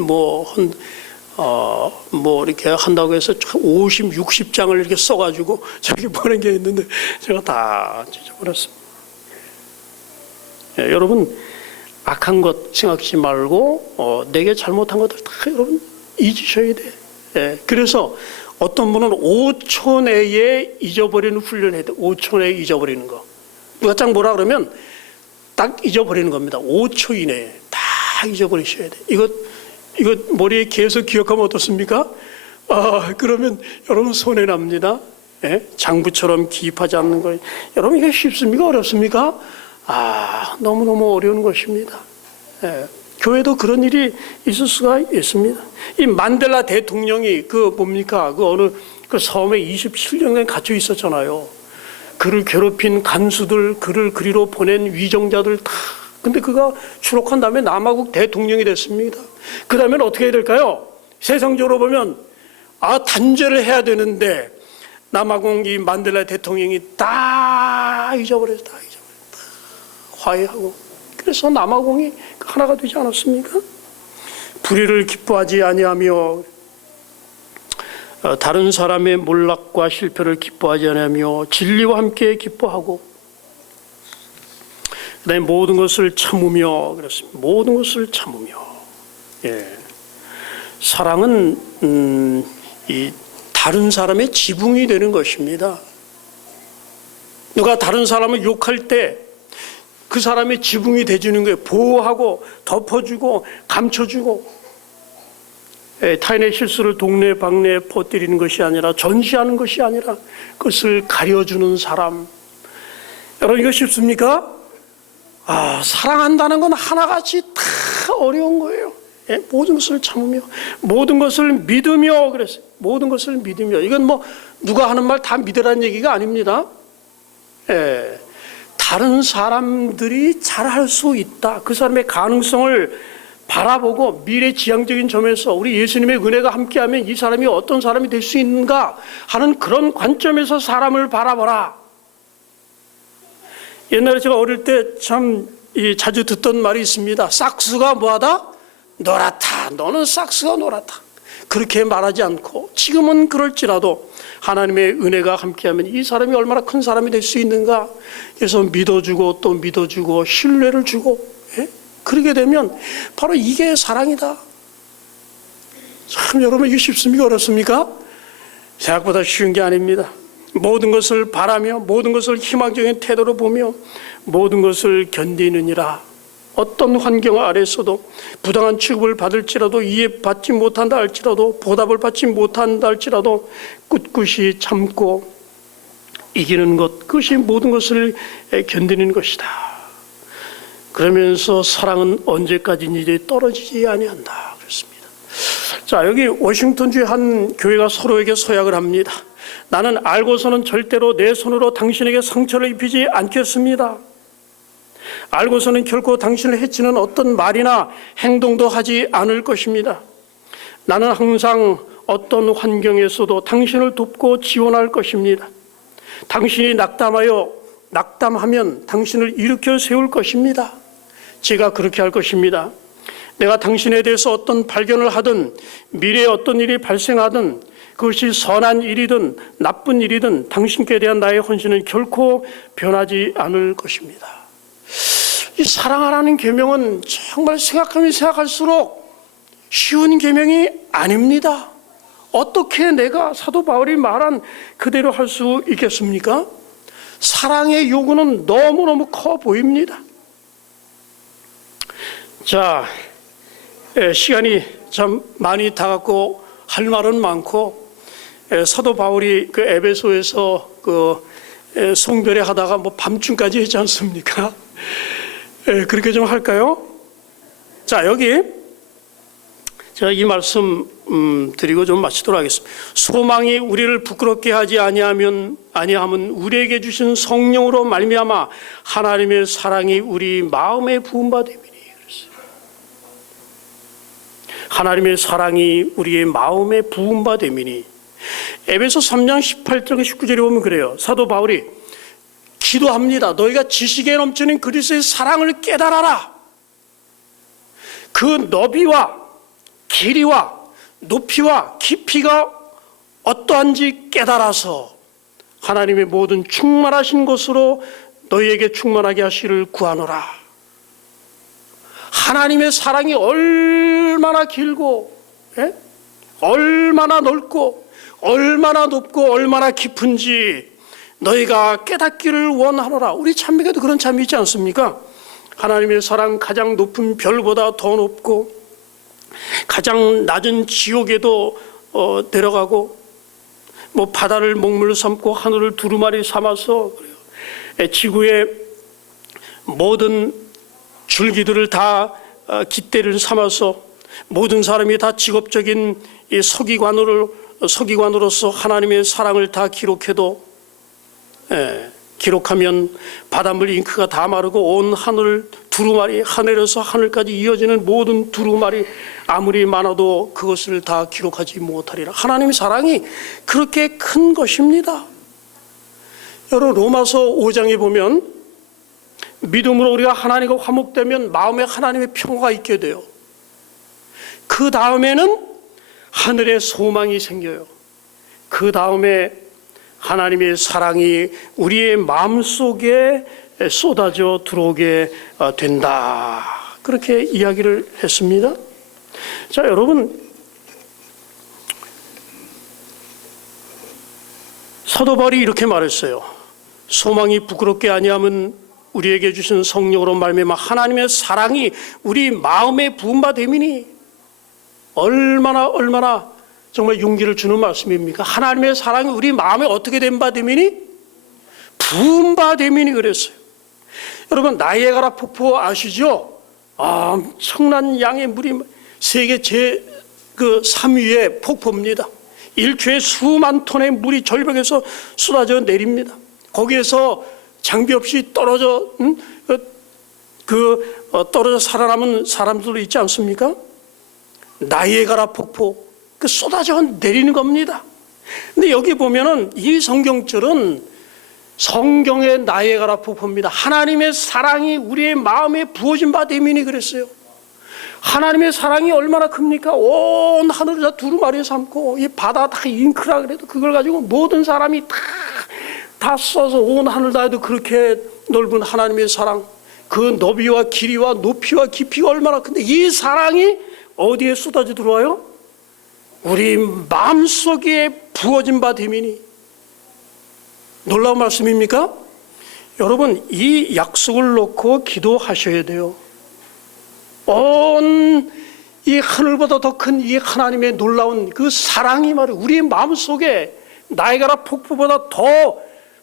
이렇게 한다고 해서 50, 60장을 이렇게 써가지고 저렇게 보낸 게 있는데 제가 다 찢어버렸습니다. 예, 여러분 악한 것 생각하지 말고 내게 잘못한 것들 다 여러분 잊으셔야 돼. 예, 그래서 어떤 분은 5초 내에 잊어버리는 훈련을 해야 돼. 5초 내에 잊어버리는 거. 누가 딱 뭐라 그러면 딱 잊어버리는 겁니다. 5초 이내에 다 잊어버리셔야 돼. 이거 머리에 계속 기억하면 어떻습니까? 그러면 여러분 손해 납니다. 예? 장부처럼 기입하지 않는 거. 여러분 이게 쉽습니까? 어렵습니까? 너무너무 어려운 것입니다. 예. 교회도 그런 일이 있을 수가 있습니다. 이 만델라 대통령이 어느 섬에 27년간 갇혀 있었잖아요. 그를 괴롭힌 간수들, 그를 그리로 보낸 위정자들 다. 근데 그가 추록한 다음에 남아국 대통령이 됐습니다. 그 다음엔 어떻게 해야 될까요? 세상적으로 보면 단죄를 해야 되는데 남아국 이 만델라 대통령이 다 잊어버렸다. 화해하고. 그래서 남아공이 하나가 되지 않았습니까? 불의를 기뻐하지 아니하며 다른 사람의 몰락과 실패를 기뻐하지 않으며 진리와 함께 기뻐하고, 그다음에 모든 것을 참으며, 그렇습니다. 모든 것을 참으며. 사랑은 이 다른 사람의 지붕이 되는 것입니다. 누가 다른 사람을 욕할 때 그 사람의 지붕이 돼주는 거예요. 보호하고 덮어주고 감춰주고, 타인의 실수를 동네방네에 퍼뜨리는 것이 아니라, 전시하는 것이 아니라 그것을 가려주는 사람. 여러분, 이거 쉽습니까? 사랑한다는 건 하나같이 다 어려운 거예요. 모든 것을 참으며, 모든 것을 믿으며. 그랬어요. 모든 것을 믿으며. 이건 뭐 누가 하는 말 다 믿으라는 얘기가 아닙니다. 다른 사람들이 잘할 수 있다, 그 사람의 가능성을 바라보고 미래지향적인 점에서 우리 예수님의 은혜가 함께하면 이 사람이 어떤 사람이 될 수 있는가 하는 그런 관점에서 사람을 바라보라. 옛날에 제가 어릴 때 참 자주 듣던 말이 있습니다. 싹수가 뭐하다? 노랗다. 너는 싹수가 노랗다. 그렇게 말하지 않고, 지금은 그럴지라도 하나님의 은혜가 함께하면 이 사람이 얼마나 큰 사람이 될 수 있는가, 그래서 믿어주고 또 믿어주고 신뢰를 주고, 그러게 되면 바로 이게 사랑이다. 참, 여러분, 이게 쉽습니까? 어렵습니까? 생각보다 쉬운 게 아닙니다. 모든 것을 바라며, 모든 것을 희망적인 태도로 보며, 모든 것을 견디느니라. 어떤 환경 아래서도 부당한 취급을 받을지라도, 이해받지 못한다 할지라도, 보답을 받지 못한다 할지라도 꿋꿋이 참고 이기는 것, 그것이 모든 것을 견디는 것이다. 그러면서 사랑은 언제까지든지 떨어지지 아니한다. 그렇습니다. 자, 여기 워싱턴주의 한 교회가 서로에게 서약을 합니다. 나는 알고서는 절대로 내 손으로 당신에게 상처를 입히지 않겠습니다. 알고서는 결코 당신을 해치는 어떤 말이나 행동도 하지 않을 것입니다. 나는 항상 어떤 환경에서도 당신을 돕고 지원할 것입니다. 당신이 낙담하면 당신을 일으켜 세울 것입니다. 제가 그렇게 할 것입니다. 내가 당신에 대해서 어떤 발견을 하든, 미래에 어떤 일이 발생하든, 그것이 선한 일이든 나쁜 일이든 당신께 대한 나의 헌신은 결코 변하지 않을 것입니다. 이 사랑하라는 계명은 정말 생각하면 생각할수록 쉬운 계명이 아닙니다. 어떻게 내가 사도 바울이 말한 그대로 할 수 있겠습니까? 사랑의 요구는 너무너무 커 보입니다. 자, 시간이 참 많이 다가고 할 말은 많고, 사도 바울이 그 에베소에서 그 송별회 하다가 뭐 밤중까지 했지 않습니까? 그렇게 좀 할까요? 자, 여기 제가 이 말씀 드리고 좀 마치도록 하겠습니다. 소망이 우리를 부끄럽게 하지 아니하면 우리에게 주신 성령으로 말미암아 하나님의 사랑이 우리 마음에 부은 바 됨이니. 하나님의 사랑이 우리의 마음에 부은 바 됨이니. 에베소 3장 18절 19절에 보면 그래요. 사도 바울이 기도합니다. 너희가 지식에 넘치는 그리스도의 사랑을 깨달아라. 그 너비와 길이와 높이와 깊이가 어떠한지 깨달아서 하나님의 모든 충만하신 것으로 너희에게 충만하게 하시를 구하노라. 하나님의 사랑이 얼마나 길고, 얼마나 넓고, 얼마나 높고, 얼마나 깊은지 너희가 깨닫기를 원하노라. 우리 찬미가도 그런 찬미 있지 않습니까? 하나님의 사랑 가장 높은 별보다 더 높고, 가장 낮은 지옥에도 내려가고, 뭐 바다를 먹물 삼고 하늘을 두루마리 삼아서 지구의 모든 줄기들을 다 깃대를 삼아서 모든 사람이 다 직업적인 이 서기관으로서 하나님의 사랑을 다 기록해도, 기록하면 바닷물 잉크가 다 마르고 온 하늘 두루마리, 하늘에서 하늘까지 이어지는 모든 두루마리 아무리 많아도 그것을 다 기록하지 못하리라. 하나님의 사랑이 그렇게 큰 것입니다. 여러분, 로마서 5장에 보면 믿음으로 우리가 하나님과 화목되면 마음에 하나님의 평화가 있게 돼요. 그 다음에는 하늘의 소망이 생겨요. 그 다음에 하나님의 사랑이 우리의 마음속에 쏟아져 들어오게 된다. 그렇게 이야기를 했습니다. 자, 여러분, 사도 바울이 이렇게 말했어요. 소망이 부끄럽게 아니하면 우리에게 주신 성령으로 말미암아 하나님의 사랑이 우리 마음에 부음바 됨이니. 얼마나 정말 용기를 주는 말씀입니까? 하나님의 사랑이 우리 마음에 어떻게 된 바 됨이니? 부음바 됨이니 그랬어요. 여러분, 나이아가라 폭포 아시죠? 엄청난 양의 물이 세계 그 3위의 폭포입니다. 일초에 수만 톤의 물이 절벽에서 쏟아져 내립니다. 거기에서 장비 없이 떨어져 떨어져 살아남은 사람들도 있지 않습니까? 나이아가라 폭포, 그 쏟아져 내리는 겁니다. 근데 여기 보면은 이 성경절은 성경의 나이아가라 폭포입니다. 하나님의 사랑이 우리의 마음에 부어진 바 됨이니 그랬어요. 하나님의 사랑이 얼마나 큽니까? 온 하늘을 다 두루마리에 삼고 이 바다 다 잉크라 그래도 그걸 가지고 모든 사람이 다 써서 온 하늘 다 해도 그렇게 넓은 하나님의 사랑, 그 너비와 길이와 높이와 깊이가 얼마나 큰데 이 사랑이 어디에 쏟아져 들어와요? 우리 마음속에 부어진 바 됨이니. 놀라운 말씀입니까? 여러분, 이 약속을 놓고 기도하셔야 돼요. 온 이 하늘보다 더 큰 이 하나님의 놀라운 그 사랑이 말이에요. 우리 마음속에 나이아가라 폭포보다 더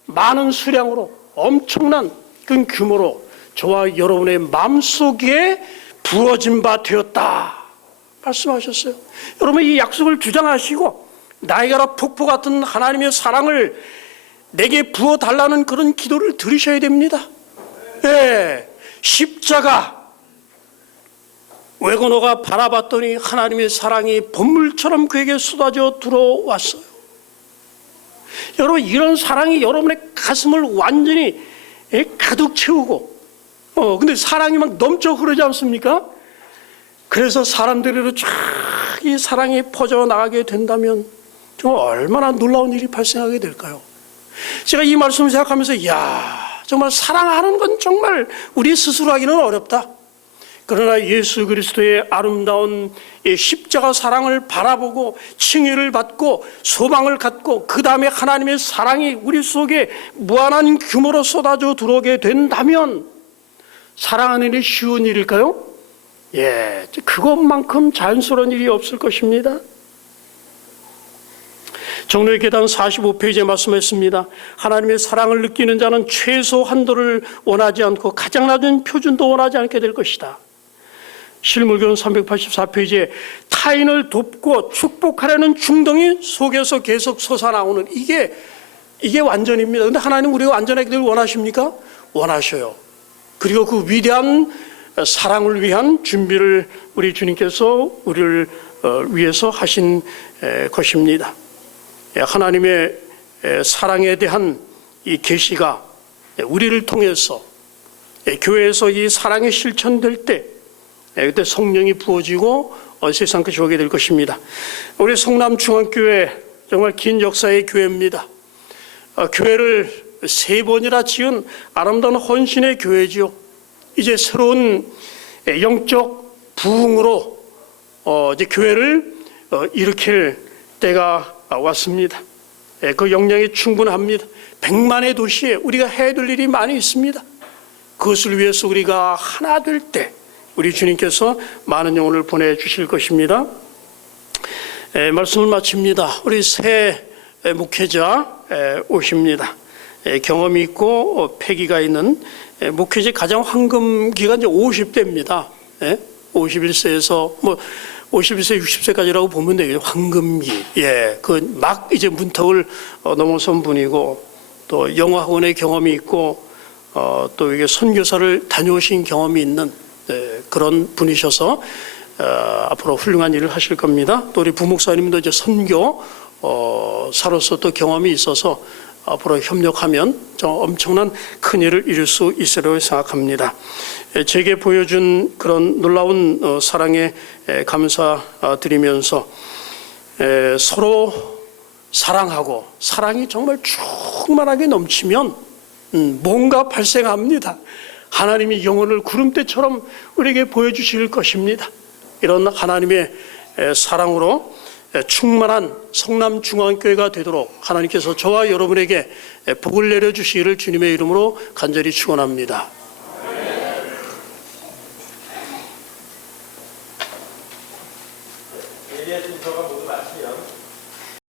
많은 수량으로 엄청난 그 규모로 저와 여러분의 마음속에 부어진 바 되었다 말씀하셨어요. 여러분, 이 약속을 주장하시고 나이아가라 폭포 같은 하나님의 사랑을 내게 부어달라는 그런 기도를 들으셔야 됩니다. 네, 십자가 외고노가 바라봤더니 하나님의 사랑이 번물처럼 그에게 쏟아져 들어왔어요. 여러분, 이런 사랑이 여러분의 가슴을 완전히 가득 채우고 근데 사랑이 막 넘쳐 흐르지 않습니까? 그래서 사람들에게로 쫙 이 사랑이 퍼져나가게 된다면 정말 얼마나 놀라운 일이 발생하게 될까요? 제가 이 말씀을 생각하면서 정말 사랑하는 건 정말 우리 스스로 하기는 어렵다. 그러나 예수 그리스도의 아름다운 십자가 사랑을 바라보고 칭의를 받고 소망을 갖고 그 다음에 하나님의 사랑이 우리 속에 무한한 규모로 쏟아져 들어오게 된다면 사랑하는 일이 쉬운 일일까요? 그것만큼 자연스러운 일이 없을 것입니다. 정로의 계단 45페이지에 말씀했습니다. 하나님의 사랑을 느끼는 자는 최소 한도를 원하지 않고 가장 낮은 표준도 원하지 않게 될 것이다. 실물교훈 384페이지에 타인을 돕고 축복하려는 충동이 속에서 계속 솟아나오는 이게 완전입니다. 그런데 하나님 우리가 완전하기를 원하십니까? 원하셔요. 그리고 그 위대한 사랑을 위한 준비를 우리 주님께서 우리를 위해서 하신 것입니다. 하나님의 사랑에 대한 이 계시가 우리를 통해서 교회에서 이 사랑이 실천될 때 그때 성령이 부어지고 세상 끝이 오게 될 것입니다. 우리 성남중앙교회 정말 긴 역사의 교회입니다. 교회를 3번이나 지은 아름다운 헌신의 교회지요. 이제 새로운 영적 부흥으로 이제 교회를 일으킬 때가 왔습니다. 그 역량이 충분합니다. 100만의 도시에 우리가 해야 될 일이 많이 있습니다. 그것을 위해서 우리가 하나 될 때 우리 주님께서 많은 영혼을 보내주실 것입니다. 말씀을 마칩니다. 우리 새 목회자 오십니다. 경험이 있고 패기가 있는 목회자 가장 황금기가 이제 50대입니다. 51세에서 51세, 60세까지라고 보면 되겠죠. 황금기. 그 막 이제 문턱을 넘어선 분이고 또 영어학원의 경험이 있고 또 이게 선교사를 다녀오신 경험이 있는 그런 분이셔서 앞으로 훌륭한 일을 하실 겁니다. 또 우리 부목사님도 이제 선교사로서 또 경험이 있어서 앞으로 협력하면 엄청난 큰 일을 이룰 수 있으리라고 생각합니다. 제게 보여준 그런 놀라운 사랑에 감사드리면서 서로 사랑하고 사랑이 정말 충만하게 넘치면 뭔가 발생합니다. 하나님이 영혼을 구름대처럼 우리에게 보여주실 것입니다. 이런 하나님의 사랑으로 충만한 성남중앙교회가 되도록 하나님께서 저와 여러분에게 복을 내려주시기를 주님의 이름으로 간절히 축원합니다. 예리의 순서가 모두 마치면